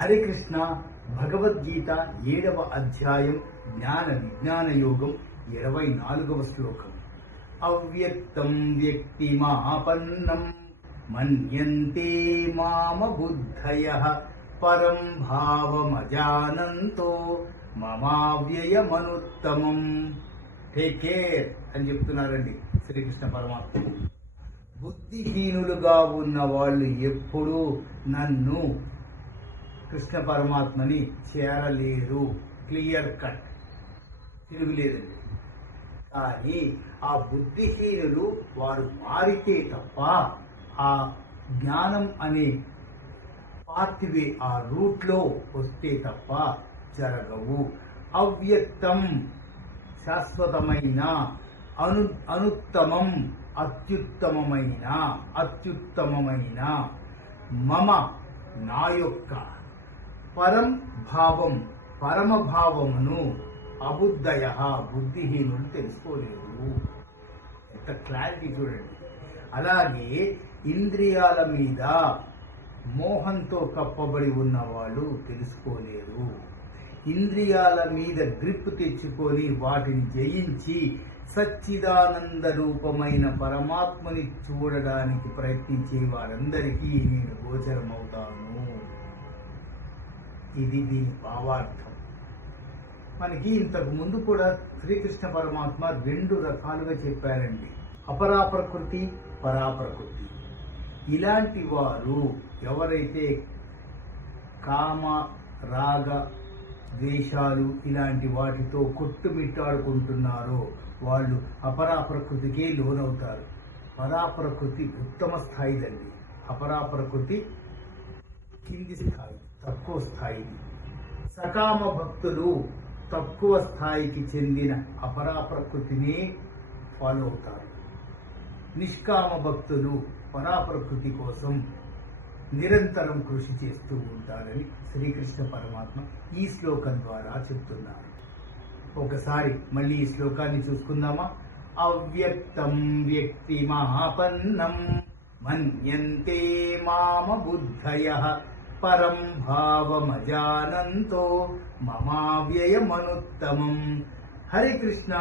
హరే కృష్ణ. భగవద్గీత 7వ అధ్యాయం జ్ఞాన విజ్ఞాన యోగం 24వ శ్లోకం. అవ్యక్తం వ్యక్తిమాపన్నం మన్యంతే మామ బుద్ధయః పరం భావమజానంతో మమావ్యయమనుత్తమం. టేక్ కేర్ అని చెప్తున్నారండి శ్రీకృష్ణ పరమాత్మ. బుద్ధిహీనులుగా ఉన్న వాళ్ళు ఎప్పుడూ నన్ను కృష్ణ పరమాత్మని చేరలేరు. Clear cut, తిరుగులేదండి. కానీ ఆ బుద్ధిహీనులు వారు మారితే తప్ప ఆ జ్ఞానం అనే పార్టీవే ఆ రూట్లో వస్తే తప్ప జరగవు. అవ్యక్తం శాశ్వతమైన, అనుత్తమం అత్యుత్తమమైన, మమ నా యొక్క పరం భావం పరమభావమును అబుద్ధయ బుద్ధిహీనులు తెలుసుకోలేరు. ఎంత క్లారిటీ చూడండి. అలాగే ఇంద్రియాల మీద మోహంతో కప్పబడి ఉన్న వాళ్ళు తెలుసుకోలేరు. ఇంద్రియాల మీద గ్రిప్ తెచ్చుకొని వాటిని జయించి సచ్చిదానంద రూపమైన పరమాత్మని చూడడానికి ప్రయత్నించే వారందరికీ నేను గోచరమవుతాను. ఇది దీని భావార్థం. మనకి ఇంతకు ముందు కూడా శ్రీకృష్ణ పరమాత్మ 2 రకాలుగా చెప్పారండి. అపరాప్రకృతి, పరాప్రకృతి. ఇలాంటి వారు ఎవరైతే కామ రాగ ద్వేషాలు ఇలాంటి వాటితో కొట్టుమిట్టాడుకుంటున్నారో వాళ్ళు అపరాప్రకృతికే లోనవుతారు. పరాప్రకృతి ఉత్తమ స్థాయిదండి. అపరాప్రకృతి కింది స్థాయి, తక్కువ స్థాయి. సకామ భక్తులు తక్కువ స్థాయికి చెందిన అపరాప్రకృతినే ఫాలో అవుతారు. నిష్కామ భక్తులు పరాప్రకృతి కోసం నిరంతరం కృషి చేస్తూ ఉంటారని శ్రీకృష్ణ పరమాత్మ ఈ శ్లోకం ద్వారా చెప్తున్నారు. ఒకసారి మళ్ళీ ఈ శ్లోకాన్ని చూసుకుందామా. అవ్యక్తం వ్యక్తిమాపన్నం మన్యంతే మామ బుద్ధయః పరం భావమజానంతో మమావ్యయమనుత్తమం. హరే కృష్ణ.